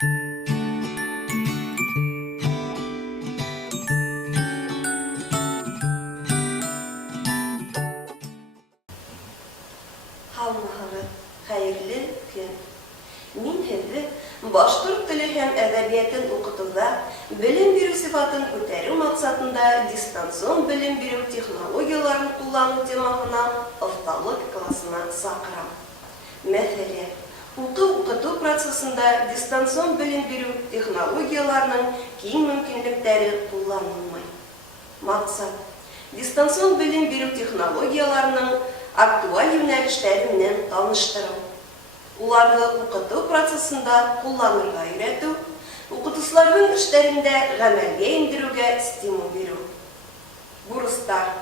Hammahaga hayırlı gün. Min hizbi Башкорт теле һәм әдәбиятын укытуда белем бирү сыйфатын күтәрү максатында дистанцион белем бирү технологияларын куллану темасына офталык классына сакырам. Мәсәлән, укыту процессында дистанцион белем бирү технологияларының киң мөмкинлекләре кулланылмый. Максат дистанцион белем бирү технологияларының актуаль юнәлешләре белән таныштыру. Уларны укыту процессында кулланырга өйрәтү, укытучыларның эшләрендә гамәлгә индерүгә стимул бирү. Бурыстар.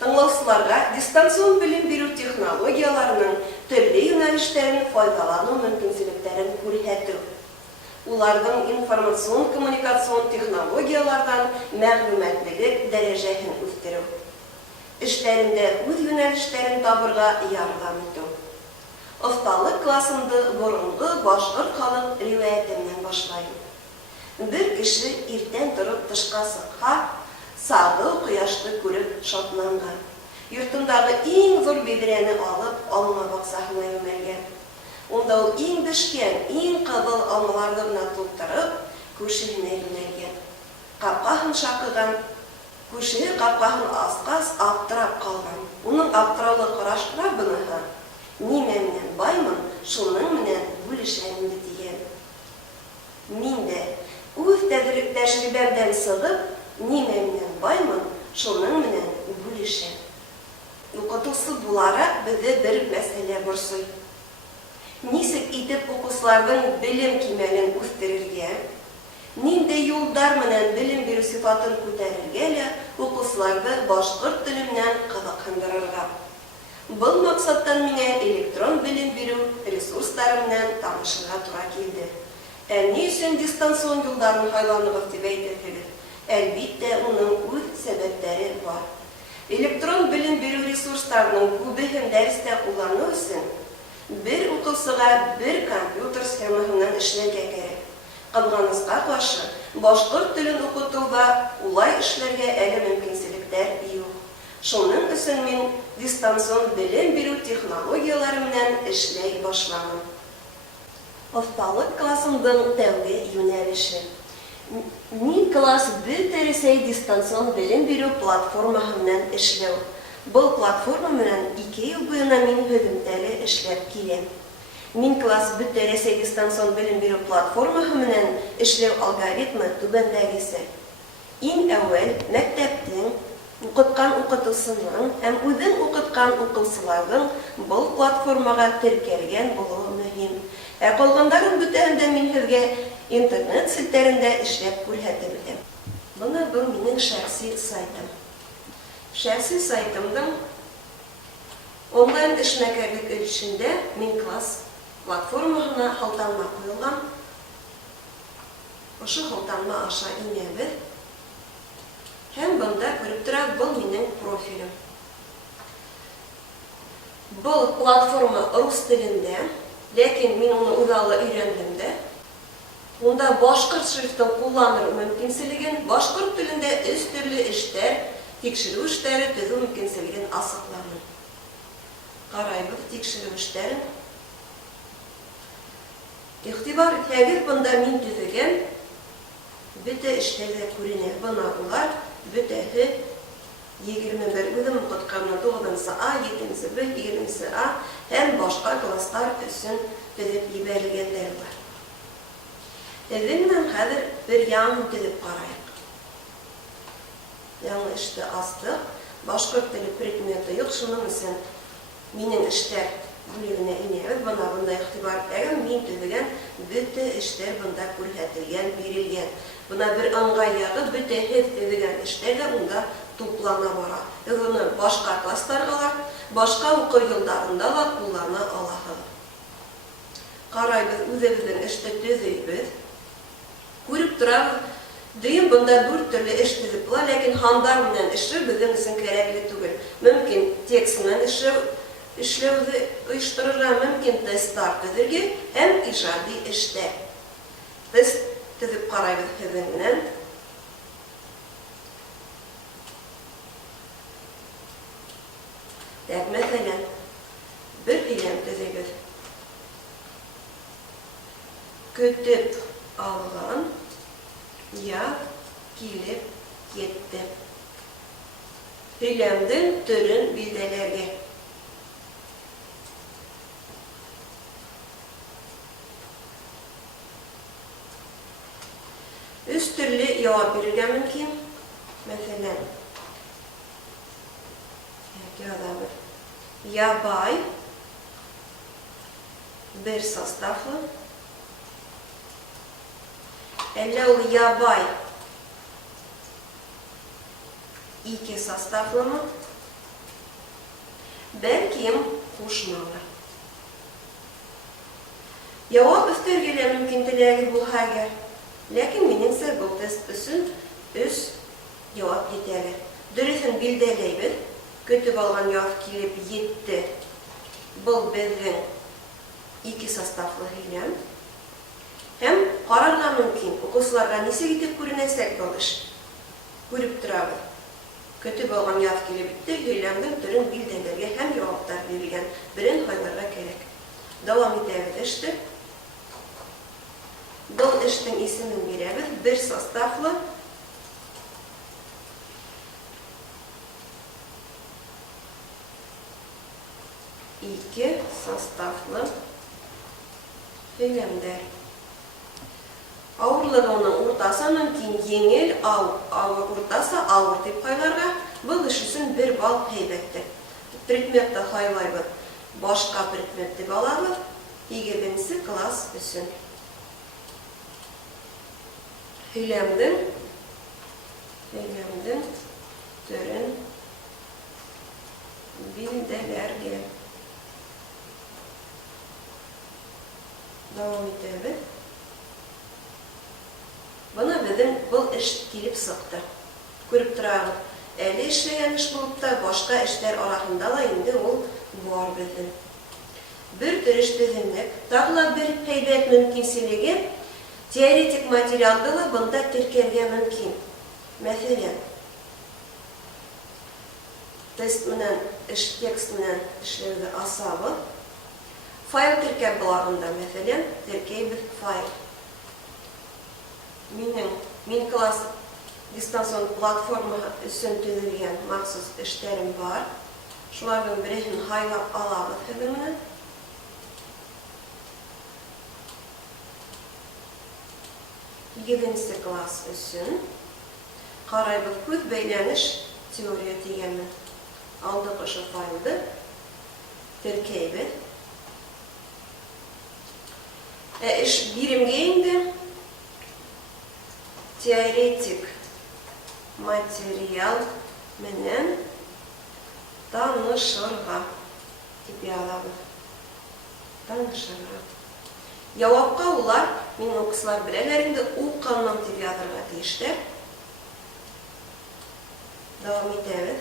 Тыңлаучыларга дистанцион белем бирү технологияларының төрле юнәлешләрен файдалану мөмкинлекләрен күрсәтү. Уларның информацион-коммуникацион технологиялардан мәгълүматлык дәрәҗәсен үстерү. Эшләрендә үз юнәлешләрен табырга ярдәм итү. Офталык классында борынгы башкорт халык риваятеннән башлайм. Бер кеше иртән торып тышка чыкка, сагы кояшны күреп шатланган. Йортындагы иң зур бидрәне алып, алма баксасына юнәлгән. Онда ул иң бешкән, иң кызыл алмаларны белән тултырып, күршесенә юнәлгән. Капкаһын шакыган, күрше капкаһын аскас аптырап калган. Уның аптыраулы карашлары буныһы Нимә менән баймын, шуның менән бүлешәм дигән. Мин дә үз тәҗрибәмдән сыгып, нимә менән баймын, шуның менән бүлешәм. Укытучы буларак безне бер мәсьәлә борсый. Ничек итеп укучыларның белем кимәлен үстерергә, нинди юллар менән белем бирү сыйфатын күтәрергә лә укучыларны башкорт теле белән кызыксындырырга. Был максаттан миңа электрон белем бирү ресурслары белән танышырга туры килде. Ни өчен дистанцион юлларын файдаланыгыз дип әйтәсегез? Әлбиттә, уның үз сәбәпләре бар. Электрон белем бирү ресурсларының күбеһен дәрестә куллану өчен бер укучыга бер компьютер схемаһыннан эшләргә кирәк. Кызганычка каршы, башкорт телен укытуда улай эшләргә әле мөмкинлекләр юк. Шуның өчен мин дистанцион белем бирү технологиялары белән эшләй башладым. Офталык классының тәүге юнәлеше. Мин класс бөтенләй дистанцион белем бирү платформаһы белән эшләү. Бұл платформа белән 2 ел буена мин һөҗүмтәле эшләп киләм. Мин класс бөтенләй дистанцион белем бирү платформаһы белән эшләү алгоритмы түбәндәгесе. Иң әүвәл мәктәптең укыткан укытучысының һәм үзен укыткан укучыларның бұл платформага теркәлгән булуы мөһим. Калгандарын бөтәһен дә мин һеҙгә интернет селтәрендә эшләп күрһәтеп бирәм. Бына бу минең шәхси сайтым. Шәхси сайтымның онлайн эшмәкәрлек өлешендә мин класс платформаһына халтанма куелган. Ошо халтанма аша инәбез. Һәм бында күреп тора, бұл минең профилем. Бұл платформа рус телендә, ләкин мин уны үҙаллы өйрәндем дә. Унда башҡорт шрифтын кулланыр мөмкинлеген, башҡорт телендә 3 төрлө эштәр, тикшерү эштәре төҙөү мөмкинлеген асыҡланым. Ҡарайбыҙ тикшерү эштәрен. Иғтибар итһәгеҙ, бында мин төҙөгән бөтә эштәрҙә күренә. Бына улар бөтәһе 21 үҙем уҡытҡан 9-нсы А, 7-нсе Б, 20-нсе А һәм башҡа кластар өсөн төҙөп ебәрелгәндәр бар. Эҙеннән хәҙер бер яңы төҙөп ҡарайыҡ. Яңы эште астыҡ. Башҡорт теле предметы юҡ, шуның өсөн минең эштәр бүлегенә инәбеҙ. Бында иғтибар итәгән, мин төҙөгән бөтә эштәр бында күрһәтелгән, бирелгән. Бына бер ыңғай яғы бөтәһе төҙөгән эштәр ҙә унда туплана бара. Уны башҡа кластарға ла, башҡа уҡыу йылдарында ла куллана алаһығыҙ. Ҡарайбыҙ, үҙебеҙҙең эште төҙөйбөҙ. Күреп торабыҙ, дөйөм бында 4 төрлө эш төҙөп була, ләкин һандар менән эшләү беҙҙең өсөн кәрәкле түгел. Мөмкин текст менән эшләүҙе ойошторорға, мөмкин тесттар төҙөргә һәм ижади эштәр. тест төзеп карайбыз сезнең белән. Мәсәлән, bir һөйләм төзегез. Көтеп алган яз килеп кетте. Һөйләмнең төрен билдәләргә. Üç türlü cevap verilgən mümkün. Məsələn, yabay, bir sastaflı. Әллә ул ябай ике составлымы? Бәлким кушмалы. Явап өстәргелә мөмкин теләгез булһа әгәр. Ләкин минеңсә бу тест өчен 3 җавап җитәрлек. Дөресен билдәләйбез. Көтеп алган яз килеп җитте. Бу безнең ике составлы һөйләм. Һәм карарга мөмкин. Укучыларга ничек итеп күренәсәк бу эш? Күреп торабыз. Көтеп алган яз килеп җитте. Һөйләмнең төрен билдәләргә һәм җаваплар бирелгән. Берен хайларга кирәк. Дәвам итәбез эште. Бұл эштің исемен бирәбез. Bir составлы ике составлы һөйләмдәр. Авырлыгының уртасы мөмкин еңел, уртасы авыр дип хайларга. Бұл эш өчен 1 балл һәйбәттер. Предметта хайлайбыз. Башка предмет дип алабыз. 2нче класс өчен. Һөйләмнең төрен билдәләргә. Дәвам итәбез. Бuna безнең бұл эш килеп сыкты. Күреп торабыз. Әле эшләгән эш булып та, башка эшләр арасында да инде ул бар безнең. Bir төреш төземлек, тагы бер һәйбәт мөмкинлеге. Теоретик материалды ла бында теркәргә мөмкин. Мәсәлән, тест менән, текст менән эшләргә асабы. Файл теркәп булагында, мәсәлән, теркәйбез файл. Мин класс дистанцион платформа өчен төзелгән махсус эшләрем бар. Шуларның берен хайлап алабыз хәзер. 7нче класс өчен карайбыз күз бәйләнеш теория дигәнне. Алдык ошо файлды теркәйбез. Эш биремгә инде теоретик материал менән танышырга дип язабыз. Танышырга. Явапка улар, мин укучылар беләләр инде, укылган дип язарга тиештер. Дәвам итәбез.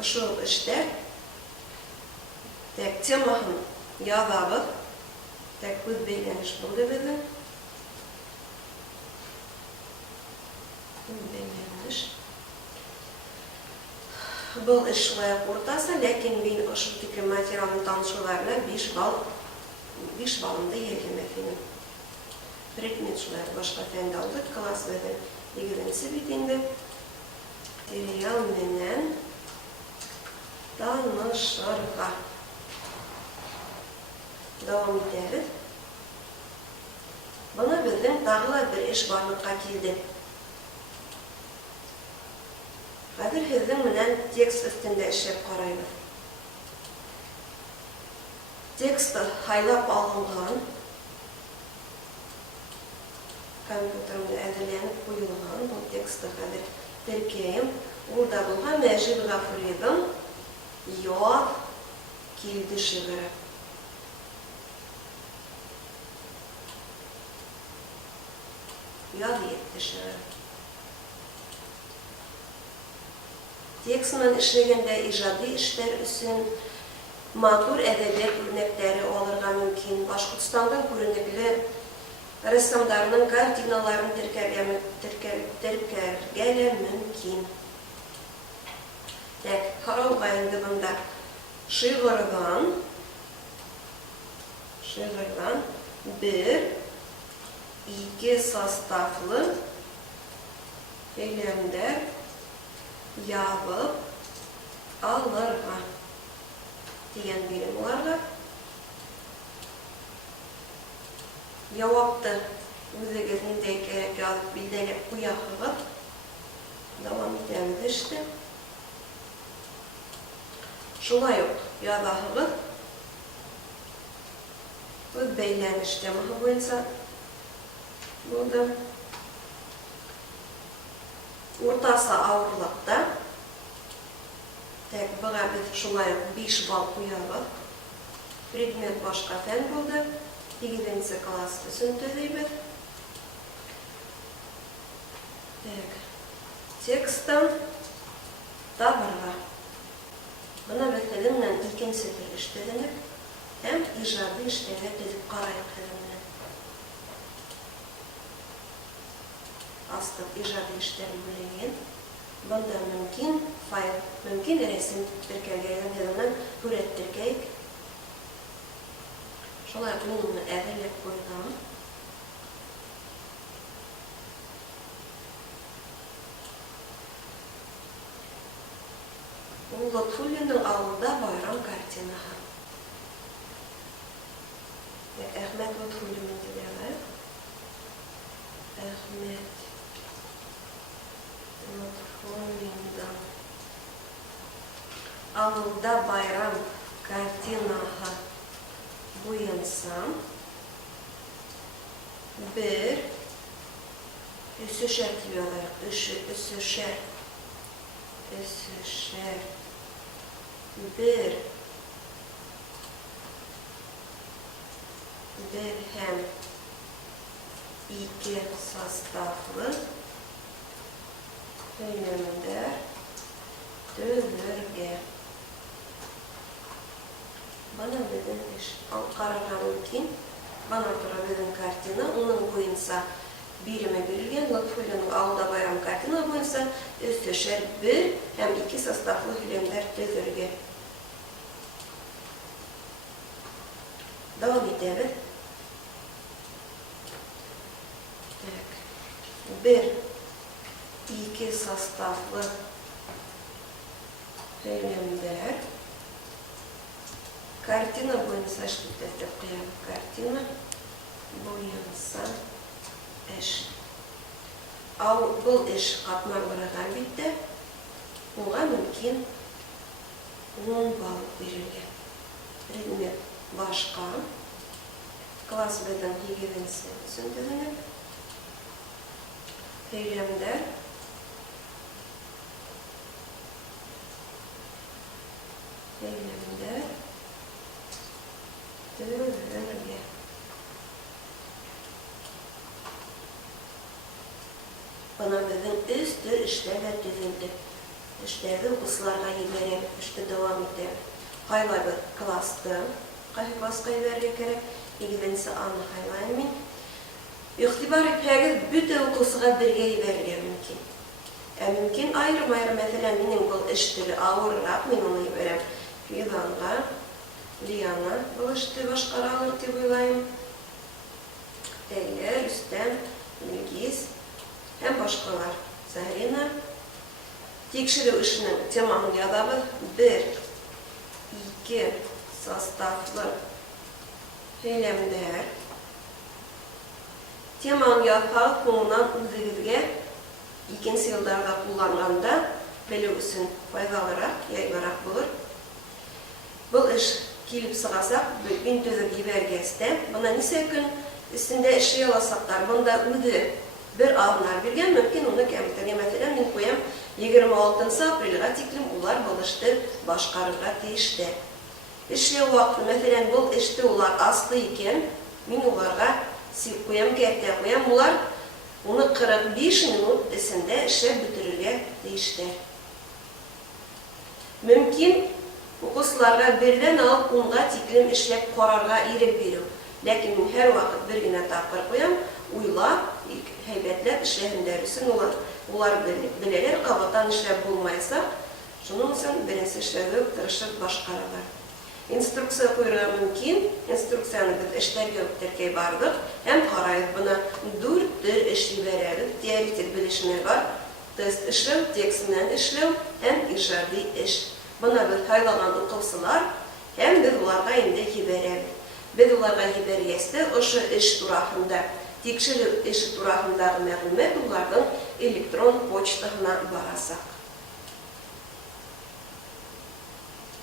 Ошо эштә темаһын язабыз. Күз бәйләнеш булды безнең. Бәйләнеш. Бұл эш шулай уртасы, ләкин мин ошо тиклем материалны танышуларына 5 балымды егемәфинем. Предмет шулай башка фәндә алдык, класс безнең 2нче бит инде. Материал менән танышырга. Дәвам итәбез. Бuna безнең тагы бер эш барлыкка килде. Хәзер сезнең менән текст өстендә эшләп карайбыз. Тексты хайлап алынган, компьютерда әзерләнеп куелган бу тексты хәзер теркәйм. Урда булган Мәҗит Гафуриевның яз килде шигыре. Яз итте шигыре. Текст менән эшләгәндә иҗади эшләр өчен матур әдәбият үрнәкләре алырга мөмкин. Башкортстанның күренекле рәссамдарының картиналарын теркәргә мөмкин. Карауга инде монда шигырьган бер, ике составлы һөйләмдәр ябып алырга дигән бирем буларга. Явапты үзегез ниндәй кирәк язып билдәләп куяһыгыз. Дәвам итәбез эште. Шулай ук язаһыгыз. Үз бәйләнеш темаһы буенча булды. Уртасы авырлыкта. Быга без шулай ук 5 балл куябыз. Предмет башка фән булды. 8-нче класста төзибез. Текстан табырга. Бuna biz телеңнән икенче тел эштәдек һәм иҗади эштәгә төзеп карайык телеңнән. Астык иҗади эштәр бүлеген. Бunda мөмкин файл, мөмкин рәсем теркәлгән янынан күрәттеркәйк. Шулай булуны әзерләп куйган. Лотфуллинның авылда байрам картинаһы. Әхмәт Лотфуллин дигәнләр. Әхмәт Лотфуллинның авылда байрам картинаһы буенча бер үсешәр диyorlar. Үсешәр bir һәм ике составлы һөйләмдәр төзергә. Бана безнең эш карарга мөмкин. Бана тора безнең картина, уның буенча биреме бирелгән. Лотфуллинның авылда байрам картина буенча өстешәр бер һәм ике составлы һөйләмдәр төзергә. Дәвам итәбез. Бер, ике составлы һөйләмдәр. Картина буенча эш итеп куям. Картина буенча эш. Бұл эш катнарларга битте. Буга мөмкин 10 балл бирелгән. Предмет башка. Класс безнең 7-нче сентябрьдә. Һөйләмдәр. Төзергә. Бана безнең өсте эшләргә төзелде. Эшләрне укучыларга җибәреп, эште дәвам итәбез. Кайлабыз класста, кайсы класска җибәрергә кирәк? 7-нче аны кайлайм мин. Игътибар итәгез, бөтен укучыга бергә җибәрергә мөмкин. Мөмкин айрым-айрым, мәсәлән, минем бу эш теле авыррак, мин аны җибәрәм Фиданга, Лиана бу эште башкара алыр дип уйлайм. Рөстәм, Илгиз һәм башкалар. Зарина. Тикшерү эшенең темасын язабыз. 1-2 составлы һөйләмдәр. Теманы язсак, соңыннан үзегезгә икенче елларда кулланганда белү өчен файдалырак, яйлырак булыр. Бұл эш килеп сыгасак, мин төзеп җибәргәстә, бuna ничә көн өстендә эшли аласаклар. Бunda үзе бер алынар биргән, мөмкин уны кәмитәргә. Мәсәлән, мин куям 26 апрельгә тиклем улар бу эште башкарырга тиештә. Эшләү вакыты, мәсәлән, бу эште улар аслы икән, мин уларга сип куям, кәйтә куям, улар уны 45 минут эчендә эшләп бетерергә тиештә. Мөмкин укучыларга бердән алып 10га тиклем эшләп карарга ирек бирү. Ләкин мин һәр вакыт бер генә тапкыр куям, уйлап, һәйбәтләп эшләһеннәр өчен улар беләләр, кабаттан эшләп булмайса, шуның өчен беренче эшләүгә тырышып башкаралар. Инструкция куярга мөмкин, инструкцияны без эшләргә үтәргә бардык, һәм карайбыз бuna 4 төр эшли бәрәбез, теоретик белешмә бар, тест эшләү, текст белән эшләү һәм иҗади эш. Бuna без һайлаган укучылар һәм без уларга инде җибәрәбез. Без уларга җибәргәстә ошо эш турында, тикшерү эше турындагы мәгълүмат уларның электрон почтасына барасак.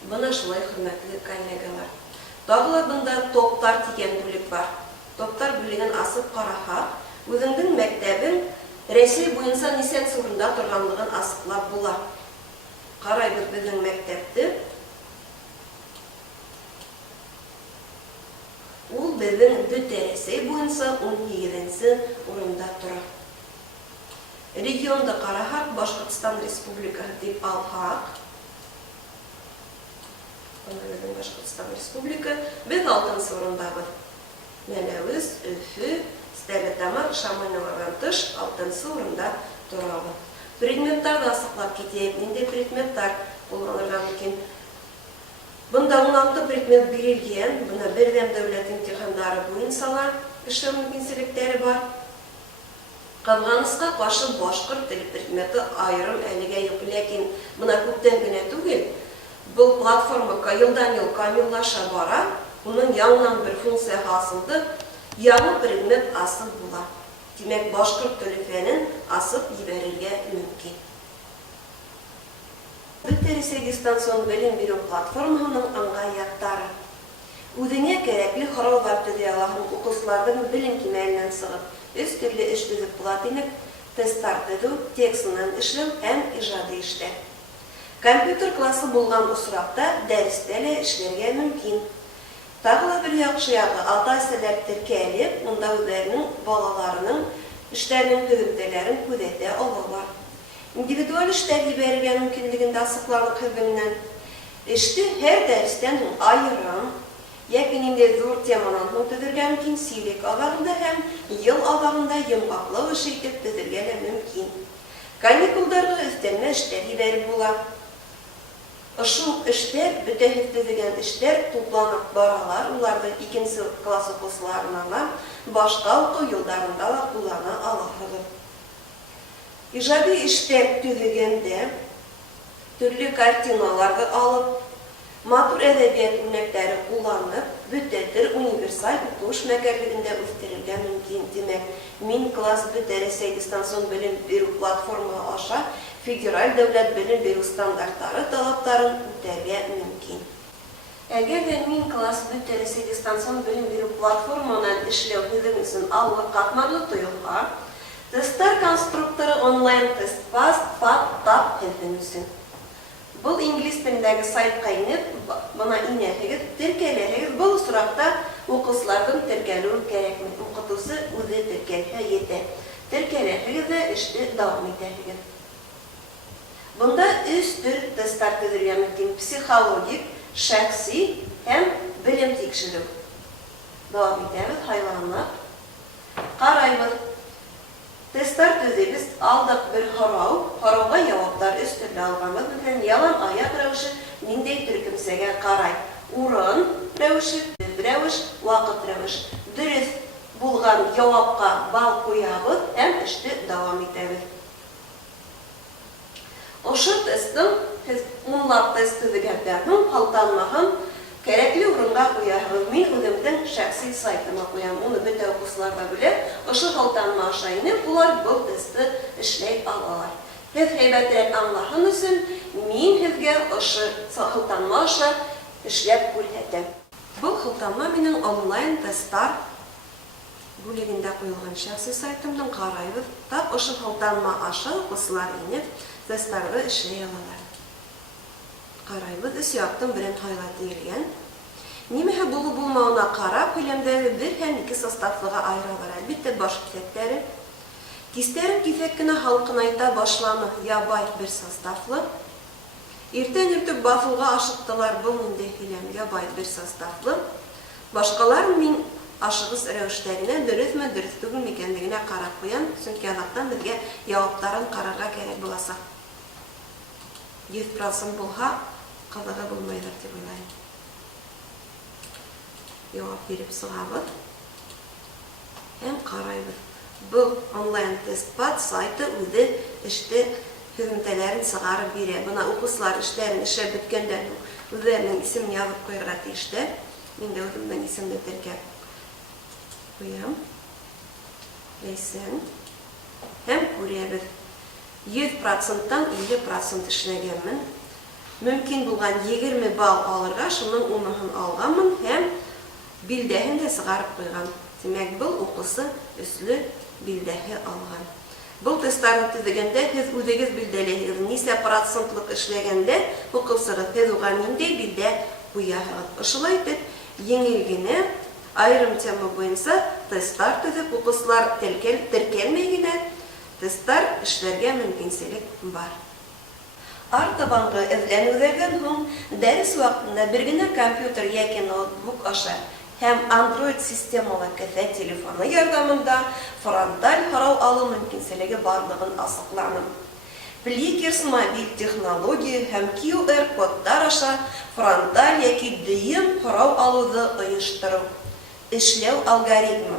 Бuna шулай хөрмәтле коллегалар. Тагы бunda топтар дигән бүлек бар. Топтар бүлеген асып караһак, үзеңнең мәктәбең Россия буенча ничәнче урында торганлыгын асыклап була. Карайбыз безнең мәктәпте. Ул безнең Россия буенча 17нче урында тора. Регионда караһак, Башкортстан Республикасы дип алһак, безнең Башкортстан Республика, без 6нчы урындабыз. Мәләвез, Өфе, Стәрлетамак, Шамановадан тыш 6нчы урында торабыз. Предметтар да асыклап китәйек. Нинди предметтар булганлыгы мөмкин? Бunda 16 предмет бирелгән, бuna бердәм дәүләт имтихандары буенча эшләү мөмкинчелекләре бар. Калганыска каршы башкорт теле предметы аерым әлегә юк, ләкин бuna күптән генә түгел. Бұл платформа елдан-ел камиллаша бара, уның яңынан бір функция хасылды, яңы предмет асыл була. Демәк, башкорт теле фәнен асып җибәрергә мөмкин. Рәсей дистанцион белем бирү платформаһының аңгай яктары. Үзеңә кирәкле хораллар төзә алаһың, укучыларның белем кимәленнән сыгып, өч төрле эш төзеп була димәк, тестлар төзү, текстыннан эшләү һәм иҗади эшләр. Компьютер классы булган осракта дәрестә лә эшләргә мөмкин. Тагы бер яхшы ягы, ата-әсәләр теркәлеп, монда үзләренең балаларының эшләренең һөҗүмтәләрен күзәтә алалар. Индивидуаль эшләр җибәрергә мөмкинлеген дә асыкларлык хезмәтеннән. Эште һәр дәрестән аерым, яки инде зур теманан төзергә мөмкин, сирек авагында һәм ел авагында йомгаклау эше итеп төзергә дә мөмкин. Каникулларга өстәлмә эшләр җибәреп була. Ошол эшләр, бөтәһе төзегән эшләр тупланып баралар, уларны 2нче класс укучыларына башка уку елларында да куллана алалар. Иҗади эшләр төзегәндә төрле картиналарны алып, матур әдәбият үрнәкләре кулланып, бөтәтер универсаль укыш мәкәрлегендә үстерергә мөмкин. Димәк, мин класс Рәсей дистанцион белем бирү платформа аша федераль дәүләт белем бирү стандартлары талаптарын үтәргә мөмкин. Әгәр мин класс Рәсей дистанцион белем бирү платформадан эшләү һүзем өчен аллы катмарлы тоелга, тесттар конструкторы онлайн тест тап һәм Бұл инглиз телендәге сайтка инеп, бuna инәһегез, теркәләһегез, бұл соракта укучыларның теркәлүе кирәкме? Укытучы үзе теркәлһә җитә. Теркәләһегез дә эшне дәвам итәһегез. Бunda 3 төр тесттар төзергә мөмкин: психологик, шәхси һәм белем тикшерү. Дәвам итәбез, хайванлар. Карайбыз. Тесттар төзебез, алдык бер һорау, һорауга җаваплар өстендә алганбыз белән ялан аяк рәвеше ниндәй төркемсәгә карай. Урын рәвеше, рәвеш, вакыт рәвеш. Дөрес булган җавапка бал куябыз һәм эшне дәвам итәбез. Ошо тестның унлап тест төзегәннәрнең калтанмаһын кирәкле урынга куябыз. Мин үземнең шәхси сайтыма куям. Уны бөтә укучылар да белә. Ошо калтанма аша инеп, улар бу тестны эшләй алалар. Һез һәйбәтрәк аңлаһын өчен мин һезгә ошо калтанма аша эшләп күрсәтәм. Бу калтанма минең онлайн тесттар бүлегендә куелган шәхси сайтымның карайбыз. Тап ошо калтанма аша укучылар инеп, тестларны эшләй алалар. Карайбыз, өч яктан белән хайлатылган. Нимәһе булмауына карап, күләмдәге 1 һәм 2 составлыга аерылалар. Әлбәттә, баш кисәкләре. Кистәрен кисәк кенә халкын айта башланы, ябай бер составлы. Иртән иртүк басылга ашыктылар, бу инде күләм ябай бер составлы. Башкалар мин ашыгыс рәвештәренә дөресме, дөрес түгел икәнлегенә карап куям, чөнки аҙаҡтан беҙгә яуаптарын ҡарарға кәрәк буласаҡ. 100% булһа, ҡыҙығы булмайҙыр тип уйлайым. Яуап биреп сығабыҙ. Һәм ҡарайбыҙ. Был онлайн-тестпад сайты үҙе эште һөҙөмтәләрен сығарып бирә. Бына уҡыусылар эштәрен эшләп бөткәндән үҙҙәренең исемен яҙып ҡуйырға тейештәр. Мин дә үҙемдең исемде теркәп ҡуям. Ләйсән. Һәм күрәбеҙ. 100%-тан 50% эшләгәнмен. Мөмкин булған 20 балл алырға, шуның 10-һын алғанмын һәм билдәһен дә сығарып ҡуйған. Тимәк, был уҡыусы өслө билдәһе алған. Был тесттарны төҙөгәндә һеҙ үҙегеҙ билдәләйһегеҙ. Нисә процентлыҡ эшләгәндә уҡыусығыҙ, һеҙ уға ниндәй билдә ҡуяһығыҙ. Ошолай итеп, еңел генә айырым тема буйынса тесттар төҙөп, уҡыусылар теркәлмәй генә тесттар эшләргә мөмкинселек бар. Артабанғы эҙләнеүҙәрҙән һуң дәрес ваҡытында бер генә компьютер йәки ноутбук аша һәм Android системалы кеҫә телефоны ярҙамында фронталь һорау алыу мөмкинселеге барлығын асыҡланым. Flickr мобиль технология һәм QR кодтар аша фронталь йәки дөйөм һорау алыуҙы ойоштороу. Эшләү алгоритмы.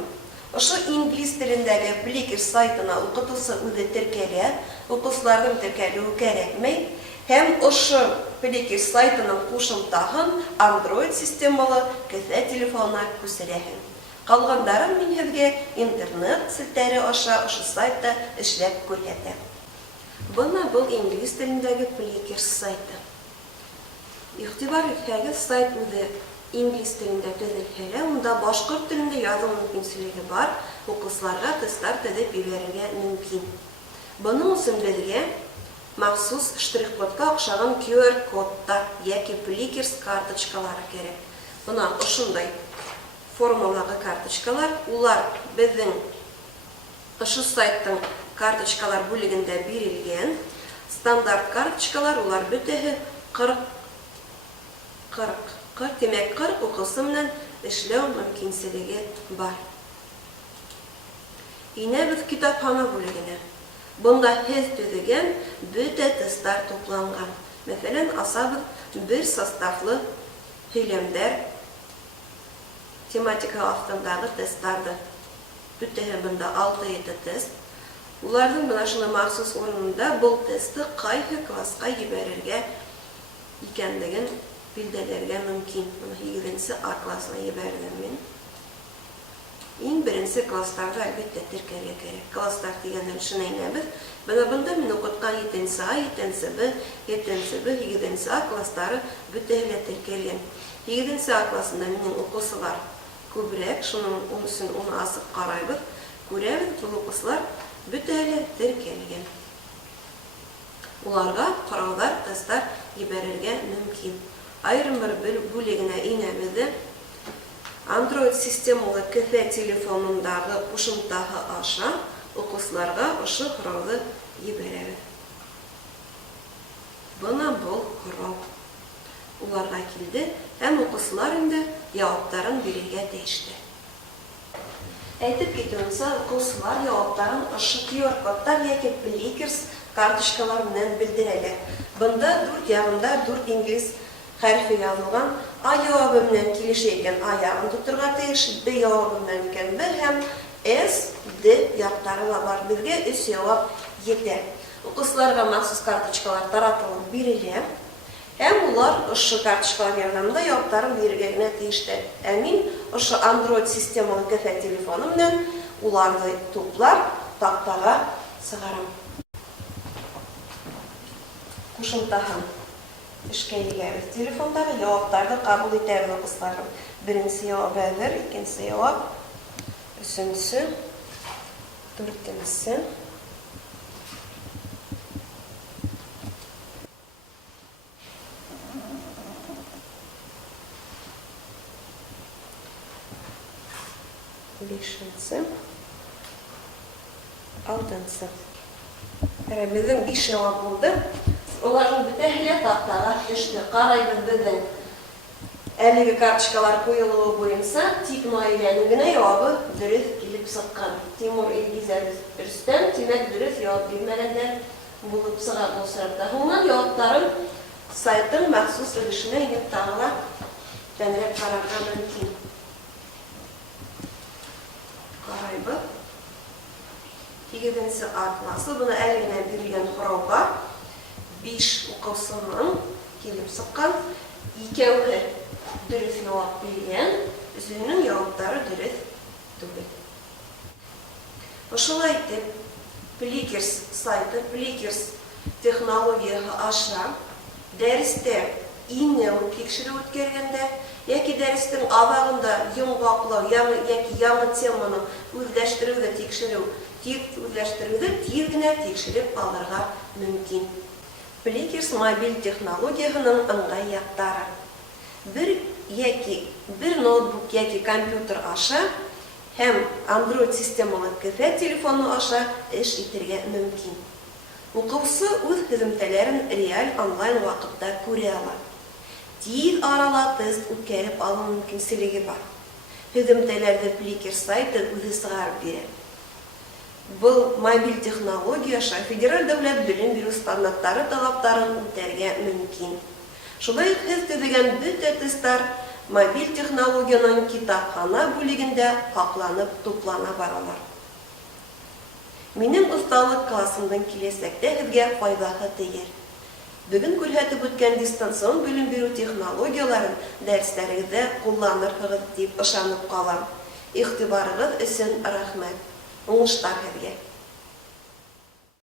Ошо инглиз телендәге Flickr сайтына уҡытыусы үҙе теркәлә, уҡыусыларҙың теркәлеүе кәрәкмәй, һәм ошо Flickr сайтының ҡушымтаһын Android системалы кеҫә телефонына күсерәһең. Ҡалғандарын мин һеҙгә интернет селтәре аша ошо сайтта эшләп күрһәтәм. Бына был инглиз телендәге Flickr сайты. Иғтибар итһәгеҙ, сайт үҙе инглиз телендә төҙөлһә лә, унда башҡорт телендә яҙыу мөмкинселеге бар, уҡыусыларға тесттар төҙөп ебәрергә мөмкин. Бының өсөн беҙгә махсус штрих-кодка оҡшаған QR кодтар йәки Flickr карточкалары кәрәк. Бына ошондай формалағы карточкалар, улар беҙҙең ошо сайттың карточкалар бүлегендә бирелгән. Стандарт карточкалар, улар бөтәһе 40, тимәк 40 уҡыусы менән эшләү мөмкинселеге бар. Инәбеҙ китапхана бүлегенә. Бында һеҙ төҙөгән бөтә тесттар тупланған. Мәҫәлән, асабыҙ бер составлы һөйләмдәр тематика аҫтындағы тесттарҙы. Бөтәһе бында 6-7 тест. Уларҙың бына шуны махсус урынында был тестты ҡайһы классҡа ебәрергә икәнлеген билдәләргә мөмкин. 8-нсе А классына ебәрҙем мин. Иң беренсе класстарҙа әлбиттә теркәргә кәрәк. Класстар тигәндән шуны әйтәбеҙ. Бында мин уҡытҡан 7-нсе А, 7-нсе Б, 7-нсе Б, 8-нсе А класстары бөтәһе лә теркәлгән. 8-нсе А классында минең уҡыусылар күберәк, шуның өсөн уны асып ҡарайбыҙ. Күрәбеҙ, был уҡыусылар бөтәһе лә теркәлгән. Уларға һорауҙар, тесттар ебәрергә мөмкин. Айырым бер бүлегенә инәбеҙ. Android системалы кеҫә телефонындағы ҡушымтаһы аша уҡыусыларға ошо һорауҙы ебәрәбеҙ. Бына был һорау уларға килде һәм уҡыусылар инде яуаптарын бирергә тейештәр. Әйтеп китеүемсә, уҡыусылар яуаптарын ошо QR кодтар йәки Flickr карточкалар менән белдерәләр. Бында 4 яғында 4 инглиз хәрфе яҙылған. А яуабы менән килешә икән А яғын тоторға тейеш, Б яуабы менән икән Б һәм С, Д яҡтары ла бар. Беҙгә 3 яуап етә. Уҡыусыларға махсус карточкалар таратылып бирелә. Һәм улар ошо карточкалар ярҙамында яуаптарын бирергә генә тейештәр. Ә мин ошо Android системалы кеҫә телефоны менән уларҙы туплар, таҡтаға сығарам. Ҡушымтаһын эшкә егәбеҙ. Телефондағы яуаптарҙы ҡабул итәбеҙ уҡыусыларым. Беренсе яуап әҙер, икенсе яуап, өсөнсө, дүртенсе. Бишенсе, алтынсы. Беҙҙең 5 яуап булды. Уларның бөтәһе лә таҡтаға төштө. Ҡарайбыҙ беҙҙең әлеге карточкалар куелуы буенча тик Наиләнең генә ябы дөрес килеп сыккан. Тимур Илгизәр Рөстәм тимәк дөрес ябып бирмәгәннәр булып сыга булсарда. Һуңнан яптарын сайтның махсус өлешенә инеп тагыла тәнрәп карарга мөмкин. Карайбы. 2нче атласы буны әлегенә бирелгән хорауга 5 укысының килеп сыккан. Икәүһе дөрес җавап биргән, үзенең җаваплары дөрес түгел. Шулай итеп, Plickers сайты, Plickers технологияһы аша дәрестә иңнәү тикшерү үткәргәндә, яки дәрестең абагында йомгаклау, яки яңа теманы үзләштерүгә тикшерү, үзләштерүгә тиз генә тикшереп алырга мөмкин. Plickers мобиль технологияһының ыңгай яктары. Bir ноутбук яки компьютер аша һәм Android системалы кесә телефоны аша эш итәргә мөмкин. Укучы үз һөҗүмтәләрен реаль онлайн вакытта күрә ала. Тиз арала тест үткәреп алу мөмкинлеге бар. Һөҗүмтәләрдә Plickers сайты үзе сыгарып бирә. Бұл мобиль технология аша федераль дәүләт белем бирү стандартлары талаптарын үтәргә мөмкин. Шулай ук һез төзегән бөтә тестлар мобиль технологияның китапхана бүлегендә һакланып туплана баралар. Минем осталык классымның киләсәктә һезгә файдасы тияр. Бүген күрһәтеп үткән дистанцион белем бирү технологияларын дәресләрегездә кулланырсыз дип ышанып калам. Игътибарыгыз өчен рәхмәт. Уңышлар һезгә.